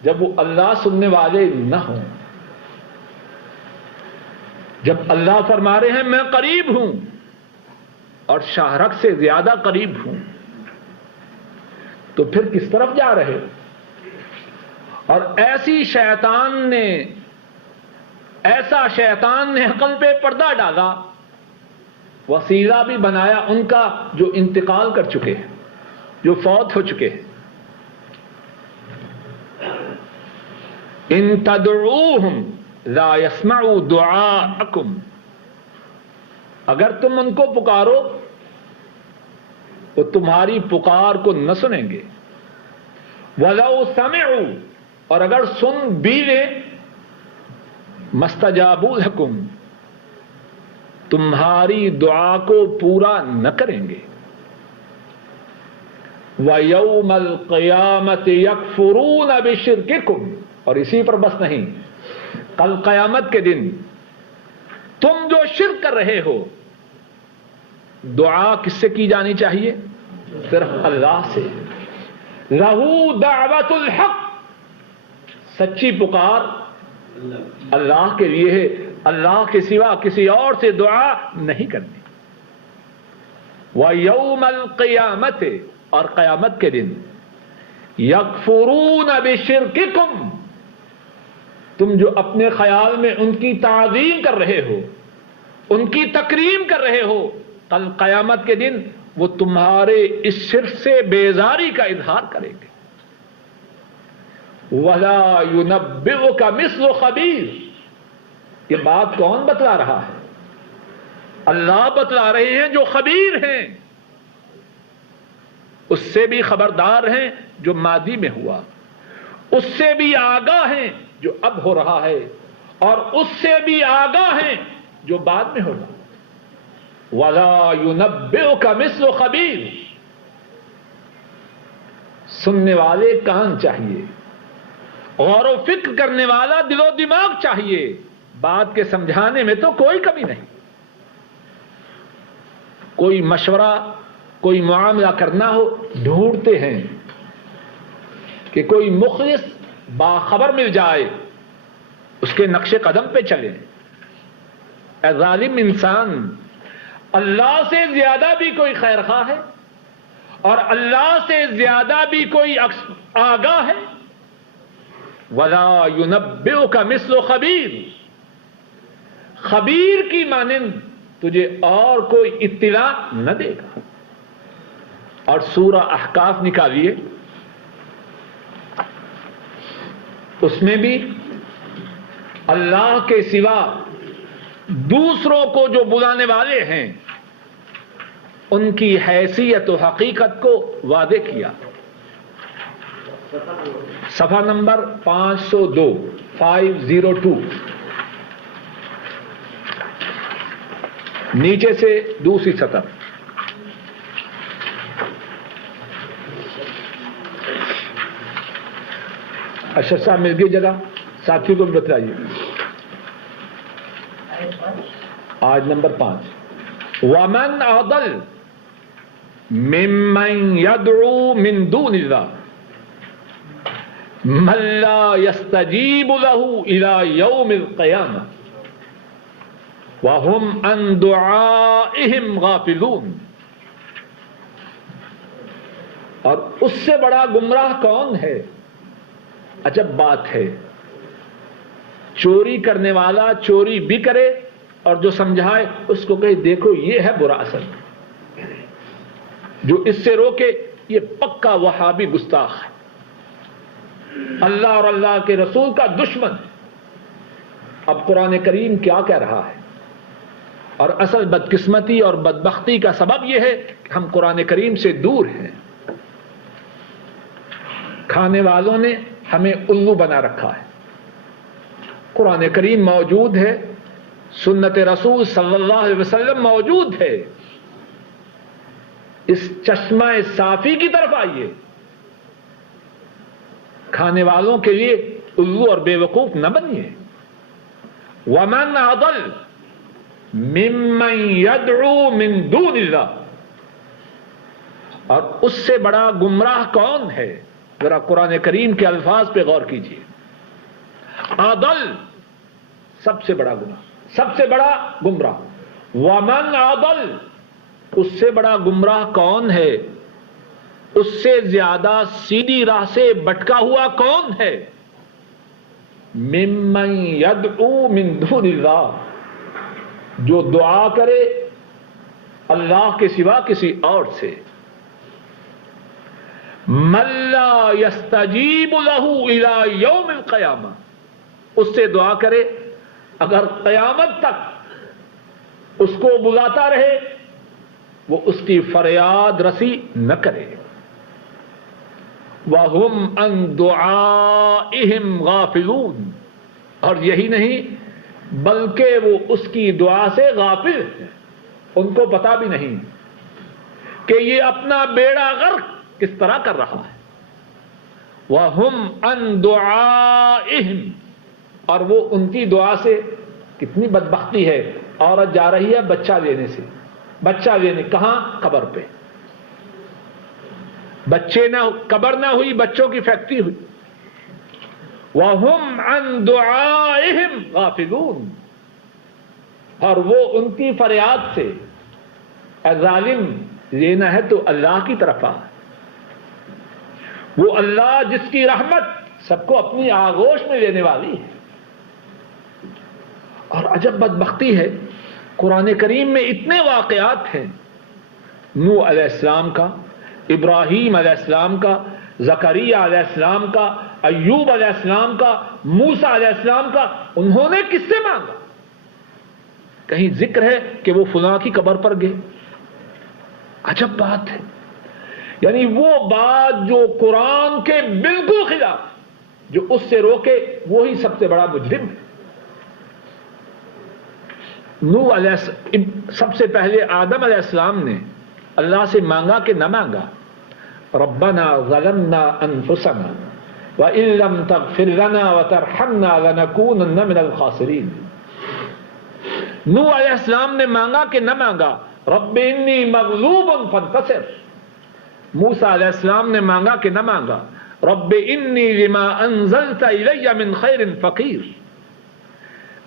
جب وہ اللہ سننے والے نہ ہوں۔ جب اللہ فرما رہے ہیں میں قریب ہوں اور شاہرگ سے زیادہ قریب ہوں، تو پھر کس طرف جا رہے؟ اور ایسا شیطان نے عقل پہ پردہ ڈالا، وسیلہ بھی بنایا ان کا جو انتقال کر چکے ہیں، جو فوت ہو چکے ہیں۔ ان تدعوہم لا يسمعوا دعاءکم، اگر تم ان کو پکارو وہ تمہاری پکار کو نہ سنیں گے۔ وَلَوْ سَمِعُوا، اور اگر سن بھی لیں، مَسْتَجَابُوا لَكُمْ، تمہاری دعا کو پورا نہ کریں گے۔ وَيَوْمَ الْقِيَامَةِ يَكْفُرُونَ بِشِرْكِكُمْ، اور اسی پر بس نہیں، کل قیامت کے دن تم جو شرک کر رہے ہو، دعا کس سے کی جانی چاہیے؟ صرف اللہ سے۔ لَهُ دَعْوَةُ الْحَقِّ، سچی پکار اللہ کے لیے ہے، اللہ کے سوا کسی اور سے دعا نہیں کرنی۔ وَيَوْمَ الْقِيَامَةِ، اور قیامت کے دن، يَكْفُرُونَ بِشِرْكِكُمْ، تم جو اپنے خیال میں ان کی تعظیم کر رہے ہو، ان کی تکریم کر رہے ہو، کل قیامت کے دن وہ تمہارے اس شرک سے بیزاری کا اظہار کریں گے۔ وَلَا يُنَبِّئُكَ مِثْلُ خَبِيرٍ. یہ بات کون بتلا رہا ہے؟ اللہ بتلا رہے ہیں جو خبیر ہیں، اس سے بھی خبردار ہیں جو ماضی میں ہوا، اس سے بھی آگاہ ہیں جو اب ہو رہا ہے، اور اس سے بھی آگاہ ہیں جو بعد میں ہوگا. وَلَا يُنَبِّئُكَ مِثْلُ خَبِيرٍ. سننے والے کان چاہیے، غور و فکر کرنے والا دل و دماغ چاہیے. بات کے سمجھانے میں تو کوئی کمی نہیں. کوئی مشورہ، کوئی معاملہ کرنا ہو، ڈھونڈتے ہیں کہ کوئی مخلص باخبر مل جائے، اس کے نقش قدم پہ چلے. اے ظالم انسان، اللہ سے زیادہ بھی کوئی خیر خواہ ہے اور اللہ سے زیادہ بھی کوئی آگاہ ہے؟ وَلَا يُنَبِّئُكَ مِثْلُ خَبِيرٍ. خبیر کی مانند تجھے اور کوئی اطلاع نہ دے گا. اور سورہ احقاف نکالیے، اس میں بھی اللہ کے سوا دوسروں کو جو بلانے والے ہیں ان کی حیثیت و حقیقت کو واضح کیا. صفحہ نمبر 502 502 نیچے سے دوسری سطر. اشرف صاحب مل گئی جگہ؟ ساتھیوں کو بھی بتائیے. آج نمبر 5. وَمَنْ أَضَلُّ مِمَّنْ يَدْعُو مِنْ دُونِ اللَّهِ مَنْ لَا يَسْتَجِيبُ لَهُ إِلَى يَوْمِ الْقِيَامَةِ وَهُمْ عَنْ دُعَائِهِمْ غَافِلُونَ. اور اس سے بڑا گمراہ کون ہے؟ عجب بات ہے، چوری کرنے والا چوری بھی کرے اور جو سمجھائے اس کو کہے دیکھو یہ ہے برا اثر، جو اس سے روکے یہ پکا وہابی گستاخ ہے، اللہ اور اللہ کے رسول کا دشمن ہے. اب قرآن کریم کیا کہہ رہا ہے؟ اور اصل بدقسمتی اور بدبختی کا سبب یہ ہے کہ ہم قرآن کریم سے دور ہیں. کھانے والوں نے ہمیں الو بنا رکھا ہے. قرآن کریم موجود ہے، سنت رسول صلی اللہ علیہ وسلم موجود ہے. اس چشمہ صافی کی طرف آئیے. کھانے والوں کے لیے الو اور بے وقوف نہ بنیے. وَمَنْ أَضَلُّ مِمَّنْ يَدْعُو مِنْ دُونِ اللَّهِ. اور اس سے بڑا گمراہ کون ہے؟ ذرا قرآن کریم کے الفاظ پہ غور کیجیے. اضل سب سے بڑا گناہ، سب سے بڑا گمراہ. ومن اضل اس سے بڑا گمراہ کون ہے؟ اس سے زیادہ سیدھی راہ سے بٹکا ہوا کون ہے؟ ممن یدعو من دون اللہ، جو دعا کرے اللہ کے سوا کسی اور سے. من لا یستجیب لہ الی یوم القیامہ، اس سے دعا کرے اگر قیامت تک اس کو بلاتا رہے وہ اس کی فریاد رسی نہ کرے. وَهُمْ عَنْ دُعَائِهِمْ غَافِلُونَ. اور یہی نہیں بلکہ وہ اس کی دعا سے غافل ہیں، ان کو پتا بھی نہیں کہ یہ اپنا بیڑا غرق کس طرح کر رہا ہے. وَهُمْ عَنْ دُعَائِهِمْ، اور وہ ان کی دعا سے، کتنی بدبختی ہے. عورت جا رہی ہے بچہ لینے سے، بچہ لینے کہاں؟ قبر پہ. بچے نہ، قبر نہ ہوئی، بچوں کی فیکٹری ہوئی. وَهُمْ عَنْ دُعَائِهِمْ غَافِلُونَ. اور وہ ان کی فریاد سے، اے ظالم لینا ہے تو اللہ کی طرف آ. وہ اللہ جس کی رحمت سب کو اپنی آغوش میں لینے والی ہے. اور عجب بدبختی ہے، قرآن کریم میں اتنے واقعات ہیں، نوح علیہ السلام کا، ابراہیم علیہ السلام کا، زکریا علیہ السلام کا، ایوب علیہ السلام کا، موسیٰ علیہ السلام کا، انہوں نے کس سے مانگا؟ کہیں ذکر ہے کہ وہ فلاں کی قبر پر گئے؟ عجب بات ہے، یعنی وہ بات جو قرآن کے بالکل خلاف، جو اس سے روکے وہی سب سے بڑا مجرم ہے۔ نوح علیہ السلام، سب سے پہلے آدم علیہ السلام نے اللہ سے مانگا کہ نہ مانگا؟ ربنا ظلمنا انفسنا وان لم تغفر لنا وترحمنا لنكونن من الخاسرین۔ نوح علیہ السلام نے مانگا کہ نہ مانگا؟ رب انی مغلوب فانتصر۔ موسیٰ علیہ السلام نے مانگا کہ نہ مانگا؟ رب انی لما انزلت الی من خیر فقیر۔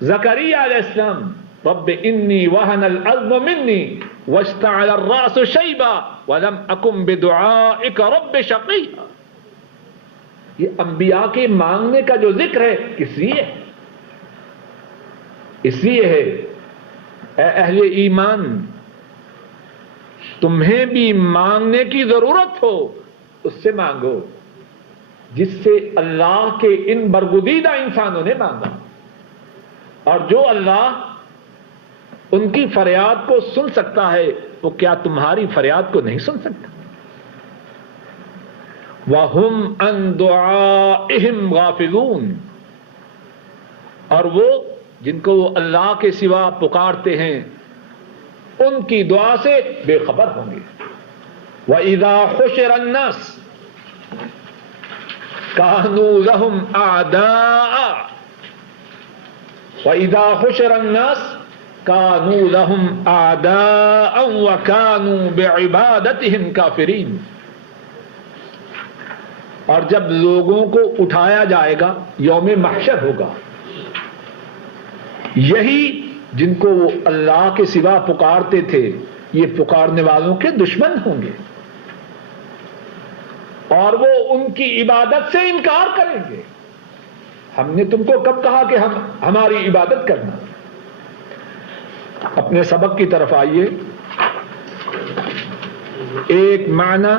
زکریا علیہ السلام، رب انی وہن العظم منی واشتعل الراس شیبا ولم اکن بدعائک رب شقیا۔ یہ انبیاء کے مانگنے کا جو ذکر ہے کس لیے ہے؟ اس لیے ہے اے اہل ایمان، تمہیں بھی مانگنے کی ضرورت ہو اس سے مانگو جس سے اللہ کے ان برگزیدہ انسانوں نے مانگا، اور جو اللہ ان کی فریاد کو سن سکتا ہے وہ کیا تمہاری فریاد کو نہیں سن سکتا؟ وَهُمْ عَنْ دُعَائِهِمْ غَافِلُونَ، اور وہ جن کو وہ اللہ کے سوا پکارتے ہیں ان کی دعا سے بے خبر ہوں گے۔ وَإِذَا حُشِرَ النَّاسُ كَانُوا لَهُمْ أَعْدَاءً وَإِذَا حُشِرَ النَّاسُ كَانُوا لَهُمْ أَعْدَاءً وَكَانُوا بِعِبَادَتِهِمْ كَافِرِينَ۔ اور جب لوگوں کو اٹھایا جائے گا، یوم محشر ہوگا، یہی جن کو وہ اللہ کے سوا پکارتے تھے یہ پکارنے والوں کے دشمن ہوں گے، اور وہ ان کی عبادت سے انکار کریں گے۔ ہم نے تم کو کب کہا کہ ہماری عبادت کرنا؟ اپنے سبق کی طرف آئیے۔ ایک معنی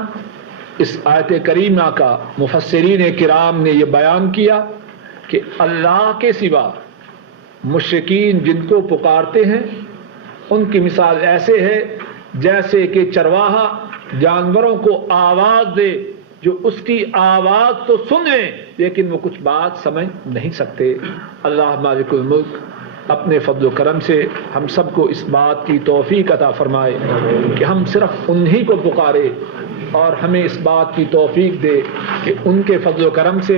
اس آیت کریمہ کا مفسرین کرام نے یہ بیان کیا کہ اللہ کے سوا مشرکین جن کو پکارتے ہیں ان کی مثال ایسے ہے جیسے کہ چرواہا جانوروں کو آواز دے جو اس کی آواز تو سن لیں لیکن وہ کچھ بات سمجھ نہیں سکتے۔ اللہ مالک الملک اپنے فضل و کرم سے ہم سب کو اس بات کی توفیق عطا فرمائے کہ ہم صرف انہی کو پکارے، اور ہمیں اس بات کی توفیق دے کہ ان کے فضل و کرم سے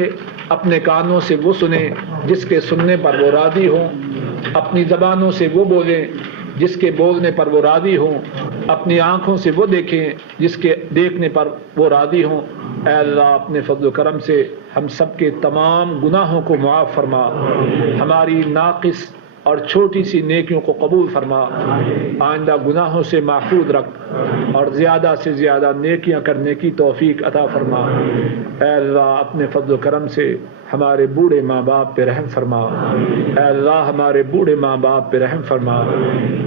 اپنے کانوں سے وہ سنیں جس کے سننے پر وہ راضی ہوں، اپنی زبانوں سے وہ بولیں جس کے بولنے پر وہ راضی ہوں، اپنی آنکھوں سے وہ دیکھیں جس کے دیکھنے پر وہ راضی ہوں۔ اے اللہ اپنے فضل و کرم سے ہم سب کے تمام گناہوں کو معاف فرما، ہماری ناقص اور چھوٹی سی نیکیوں کو قبول فرما، آئندہ گناہوں سے محفوظ رکھ اور زیادہ سے زیادہ نیکیاں کرنے کی توفیق عطا فرما۔ اے اللہ اپنے فضل و کرم سے ہمارے بوڑھے ماں باپ پہ رحم فرما، اے اللہ ہمارے بوڑھے ماں باپ پہ رحم فرما،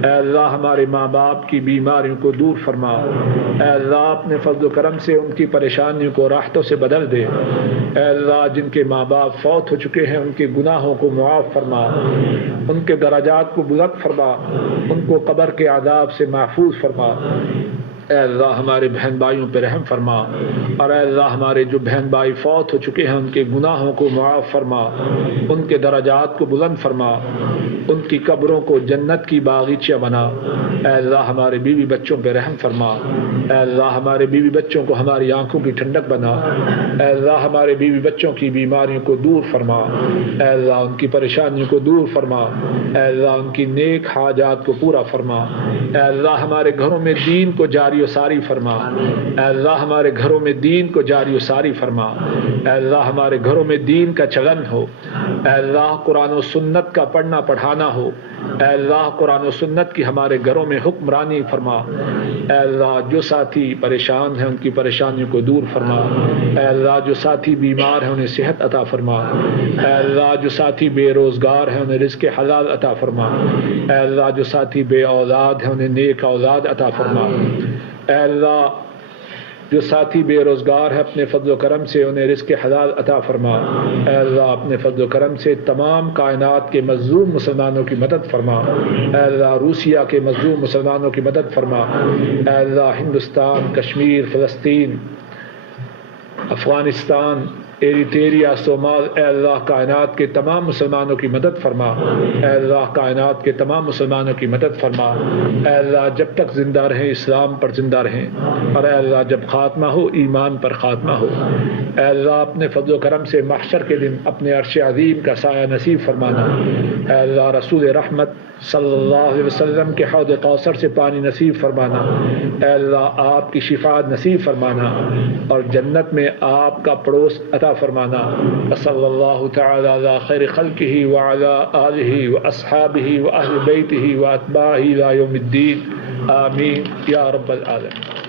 اے اللہ ہمارے ماں باپ کی بیماریوں کو دور فرما، اے اللہ اپنے فضل و کرم سے ان کی پریشانیوں کو راحتوں سے بدل دے، اے اللہ جن کے ماں باپ فوت ہو چکے ہیں ان کے گناہوں کو معاف فرما، ان کے درجات کو بلند فرما، ان کو قبر کے عذاب سے محفوظ فرما۔ اے اللہ ہمارے بہن بھائیوں پہ رحم فرما، اور اے اللہ ہمارے جو بہن بھائی فوت ہو چکے ہیں ان کے گناہوں کو معاف فرما، ان کے درجات کو بلند فرما، ان کی قبروں کو جنت کی باغیچہ بنا۔ اے اللہ ہمارے بیوی بچوں پہ رحم فرما، اے اللہ ہمارے بیوی بچوں کو ہماری آنکھوں کی ٹھنڈک بنا، اے اللہ ہمارے بیوی بچوں کی بیماریوں کو دور فرما، اے اللہ ان کی پریشانیوں کو دور فرما، اے اللہ ان کی نیک حاجات کو پورا فرما، اے اللہ ہمارے گھروں میں دین کو جاری و ساری فرما، اے اللہ ہمارے گھروں میں دین کو جاری و ساری فرما، اے اللہ ہمارے گھروں میں دین کا چلن ہو، اے اللہ قرآن و سنت کا پڑھنا پڑھانا ہو، اے اللہ قرآن و سنت کی ہمارے گھروں میں حکمرانی فرما، اے اللہ جو ساتھی پریشان ہیں ان کی پریشانیوں کو دور فرما، اے اللہ جو ساتھی بیمار ہیں انہیں صحت عطا فرما، اے اللہ جو ساتھی بے روزگار ہیں انہیں رزق حلال عطا فرما، اے اللہ جو ساتھی بے اولاد ہیں انہیں نیک اولاد عطا فرما، اے اللہ جو ساتھی بے روزگار ہے اپنے فضل و کرم سے انہیں رزق حلال عطا فرما۔ اے اللہ اپنے فضل و کرم سے تمام کائنات کے مظلوم مسلمانوں کی مدد فرما۔ اے اللہ روسیہ کے مظلوم مسلمانوں کی مدد فرما۔ اے اللہ ہندوستان، کشمیر، فلسطین، افغانستان، ایریٹریا، صومال، اے اللہ کائنات کے تمام مسلمانوں کی مدد فرما۔ اے اللہ کائنات کے تمام مسلمانوں کی مدد فرما۔ اے اللہ جب تک زندہ رہیں اسلام پر زندہ رہیں، اور اے اللہ جب خاتمہ ہو ایمان پر خاتمہ ہو۔ اے اللہ اپنے فضل و کرم سے محشر کے دن اپنے عرش عظیم کا سایہ نصیب فرمانا۔ اے اللہ رسول رحمت صلی اللہ علیہ وسلم کے حوض کوثر سے پانی نصیب فرمانا۔ اے اللہ آپ کی شفاعت نصیب فرمانا اور جنت میں آپ کا پڑوس عطا فرمانا۔ صلی اللہ تعالی علی خیر خلقہ وعلی آلہ واصحابہ واہل بیتہ واتباعہ الی یوم الدین، آمین یا رب العالمین۔